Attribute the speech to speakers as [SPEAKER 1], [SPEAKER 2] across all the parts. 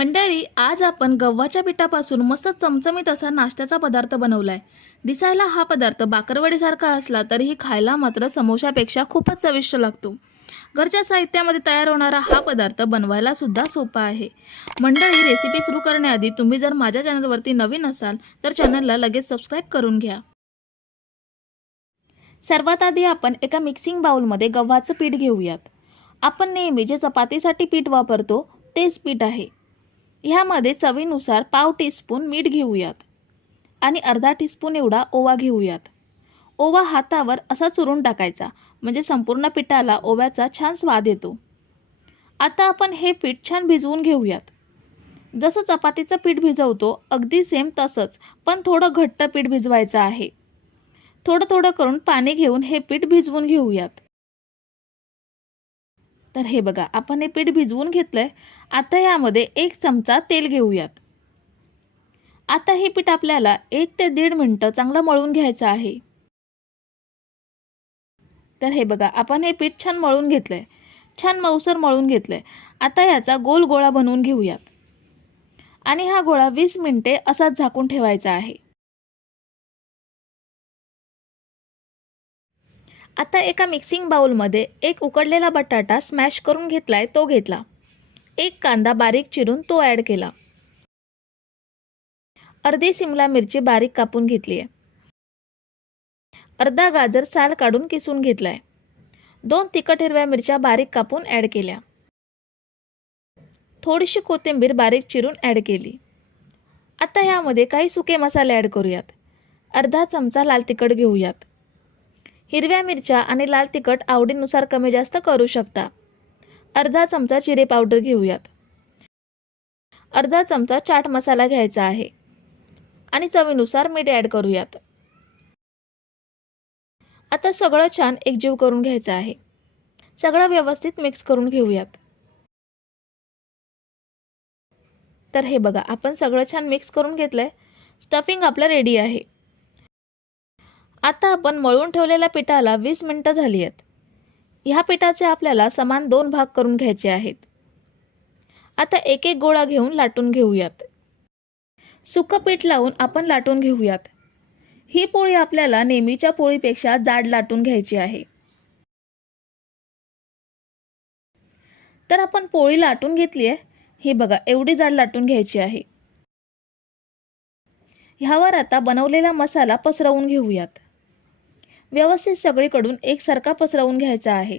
[SPEAKER 1] मंडळी आज आपण गव्हाच्या पिठापासून मस्त चमचमीत असा नाश्त्याचा पदार्थ बनवलाय. दिसायला हा पदार्थ बाकरवडीसारखा असला तरीही खायला मात्र समोशापेक्षा खूपच चविष्ट लागतो. घरच्या साहित्यामध्ये तयार होणारा हा पदार्थ बनवायला सुद्धा सोपा आहे. मंडळी रेसिपी सुरू करण्याआधी तुम्ही जर माझ्या चॅनलवरती नवीन असाल तर चॅनलला लगेच सबस्क्राईब करून घ्या. सर्वात आधी आपण एका मिक्सिंग बाउलमध्ये गव्हाचं पीठ घेऊयात. आपण नेहमी जे चपातीसाठी पीठ वापरतो तेच पीठ आहे. ह्यामध्ये चवीनुसार पाव टीस्पून मीठ घेऊयात आणि अर्धा टीस्पून एवढा ओवा घेऊयात. ओवा हातावर असा चुरून टाकायचा म्हणजे संपूर्ण पिठाला ओव्याचा छान स्वाद येतो. आता आपण हे पीठ छान भिजवून घेऊयात. जसं चपातीचं पीठ भिजवतो अगदी सेम तसंच पण थोडं घट्ट पीठ भिजवायचं आहे. थोडं थोडं करून पाणी घेऊन हे पीठ भिजवून घेऊयात. तर हे बघा आपण हे पीठ भिजवून घेतलंय. आता यामध्ये एक चमचा तेल घेऊयात. आता हे पीठ आपल्याला एक ते दीड मिनटं चांगलं मळून घ्यायचं आहे. तर हे बघा आपण हे पीठ छान मळून घेतलंय. छान मऊसर मळून घेतलंय. आता याचा गोल गोळा बनवून घेऊयात. आणि हा गोळा वीस मिनटे असाच झाकून ठेवायचा आहे. आता एका मिक्सिंग बाउलमध्ये एक उकडलेला बटाटा स्मॅश करून घेतलाय तो घेतला. एक कांदा बारीक चिरून तो ॲड केला. अर्धी सिमला मिरची बारीक कापून घेतली आहे. अर्धा गाजर साल काढून किसून घेतलाय. दोन तिखट हिरव्या मिरच्या बारीक कापून ॲड केल्या. थोडीशी कोथिंबीर बारीक चिरून ॲड केली. आता यामध्ये काही सुके मसाले ॲड करूयात. अर्धा चमचा लाल तिखट घेऊयात. हिरव्या मिरच्या आणि लाल तिखट आवडीनुसार कमी जास्त करू शकता. अर्धा चमचा जिरे पावडर घेऊयात. अर्धा चमचा चाट मसाला घ्यायचा आहे. आणि चवीनुसार मीठ ॲड करूयात. आता सगळं छान एकजीव करून घ्यायचं आहे. सगळं व्यवस्थित मिक्स करून घेऊयात. तर हे बघा आपण सगळं छान मिक्स करून घेतलंय. स्टफिंग आपलं रेडी आहे. आता आपण मळून ठेवलेल्या पिठाला वीस मिनटं झाली आहेत. ह्या पिठाचे आपल्याला समान दोन भाग करून घ्यायचे आहेत. आता एक एक गोळा घेऊन लाटून घेऊयात. सुकं पीठ लावून आपण लाटून घेऊयात. ही पोळी आपल्याला नेहमीच्या पोळीपेक्षा जाड लाटून घ्यायची आहे. तर आपण पोळी लाटून घेतली आहे. ही बघा एवढी जाड लाटून घ्यायची आहे. ह्यावर आता बनवलेला मसाला पसरवून घेऊयात. व्यवस्थित सगळीकडून एकसारखा पसरवून घ्यायचा आहे.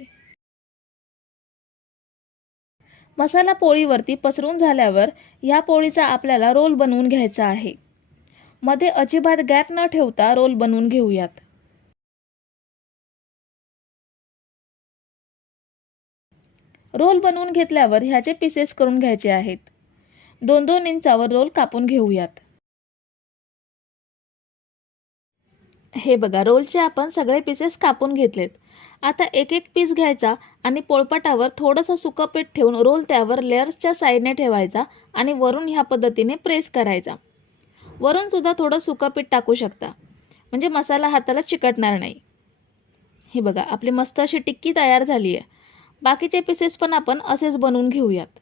[SPEAKER 1] मसाला पोळीवरती पसरून झाल्यावर ह्या पोळीचा आपल्याला रोल बनवून घ्यायचा आहे. मध्ये अजिबात गॅप न ठेवता रोल बनवून घेऊयात. रोल बनवून घेतल्यावर ह्याचे पीसेस करून घ्यायचे आहेत. दोन दोन इंचावर रोल कापून घेऊयात. हे बघा रोलचे आपण सगळे पीसेस कापून घेतलेत. आता एक एक पीस घ्यायचा आणि पोळपाटावर थोडंसं सुकं पीठ ठेवून रोल त्यावर लेअर्सच्या साईडने ठेवायचा आणि वरून ह्या पद्धतीने प्रेस करायचा. वरून सुद्धा थोडं सुकं पीठ टाकू शकता. म्हणजे मसाला हाताला चिकटणार नाही. हे बघा आपली मस्त अशी टिक्की तयार झाली आहे बाकीचे पीसेस पण आपण असेच बनवून घेऊयात.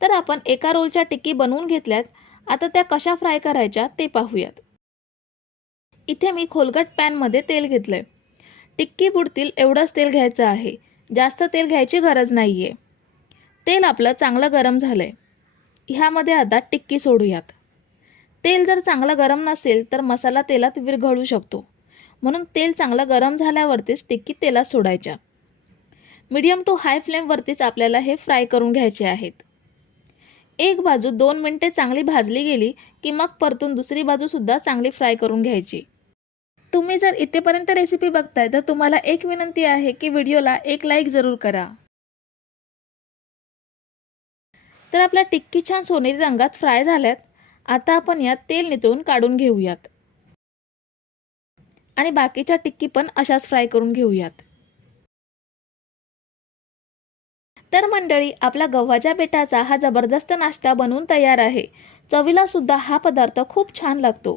[SPEAKER 1] तर आपण एका रोलच्या टिक्की बनवून घेतल्यात. आता त्या कशा फ्राय करायच्या ते पाहूयात. इथे मी खोलगट पॅनमध्ये तेल घेतलं आहे टिक्की बुडतील एवढंच तेल घ्यायचं आहे. जास्त तेल घ्यायची गरज नाही आहे तेल आपलं चांगलं गरम झालं आहे ह्यामध्ये आता टिक्की सोडूयात. तेल जर चांगलं गरम नसेल तर मसाला तेलात विरघळू शकतो. म्हणून तेल चांगलं गरम झाल्यावरतीच टिक्की तेलात सोडायच्या. मीडियम टू हाय फ्लेमवरतीच आपल्याला हे फ्राय करून घ्यायचे आहेत. एक बाजू दोन मिनटे चांगली भाजली गेली की मग परतून दुसरी बाजूसुद्धा चांगली फ्राय करून घ्यायची. तुम्ही जर इथेपर्यंत रेसिपी बघताय तर तुम्हाला एक विनंती आहे की व्हिडिओला एक लाईक जरूर करा. तर आपल्या टिक्की छान सोनेरी रंगात फ्राय झाल्यात. आता आपण यात तेल नितळून काढून घेऊयात. आणि बाकीच्या टिक्की पण अशाच फ्राय करून घेऊयात. तर मंडळी आपला गव्हाच्या बेटाचा हा जबरदस्त नाश्ता बनवून तयार आहे. चवीला सुद्धा हा पदार्थ खूप छान लागतो.